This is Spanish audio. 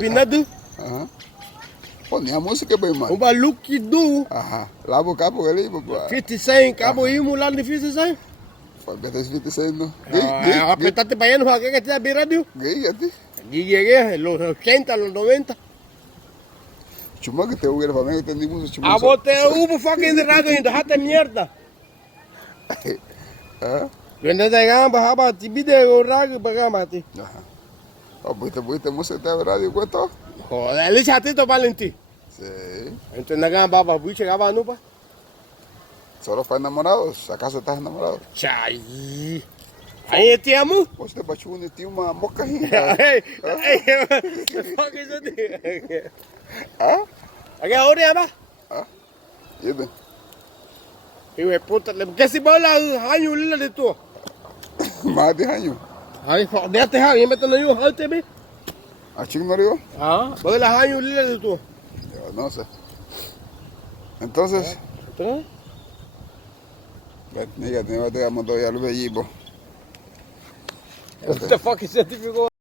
Pinado. Ajá. Ponía música, bem, mano. O maluco do Aham. Lá o cabo ali, papai. 56, cabo e lá de 56. Foi bem desvitando. Apretate para allá, no que te da radio. Gay, ati. Y llegué en los 80, los 90. Cuma que te hubiera familia que tendimos chuma. A vos te hubo fucking de radio y dejaste mierda. Ah. Cuando te bajaba, te video radio para gambati. Ajá. Oh, buite música de radio cuento. Joder, le chatito Valentín. Sí. Entonces na gamba, pues llegaba no pa. Solo para enamorados. ¿Acaso estás enamorado? Chai. Aí te amo. Você baixou onde tinha uma moca aí. Hey, fuck is it? Ah? Aqui a hora ba? Ah? Yebe. Eu puta, que se bola hanyo lila dito. Mais de ranho. Aí, dete ha, eu meto no eu halte be. Achei que não era eu? Ah, bola hanyo lila dito. Eu não sei. Entonces, Então, mira, te mandó ya lo veí, what the fuck is it?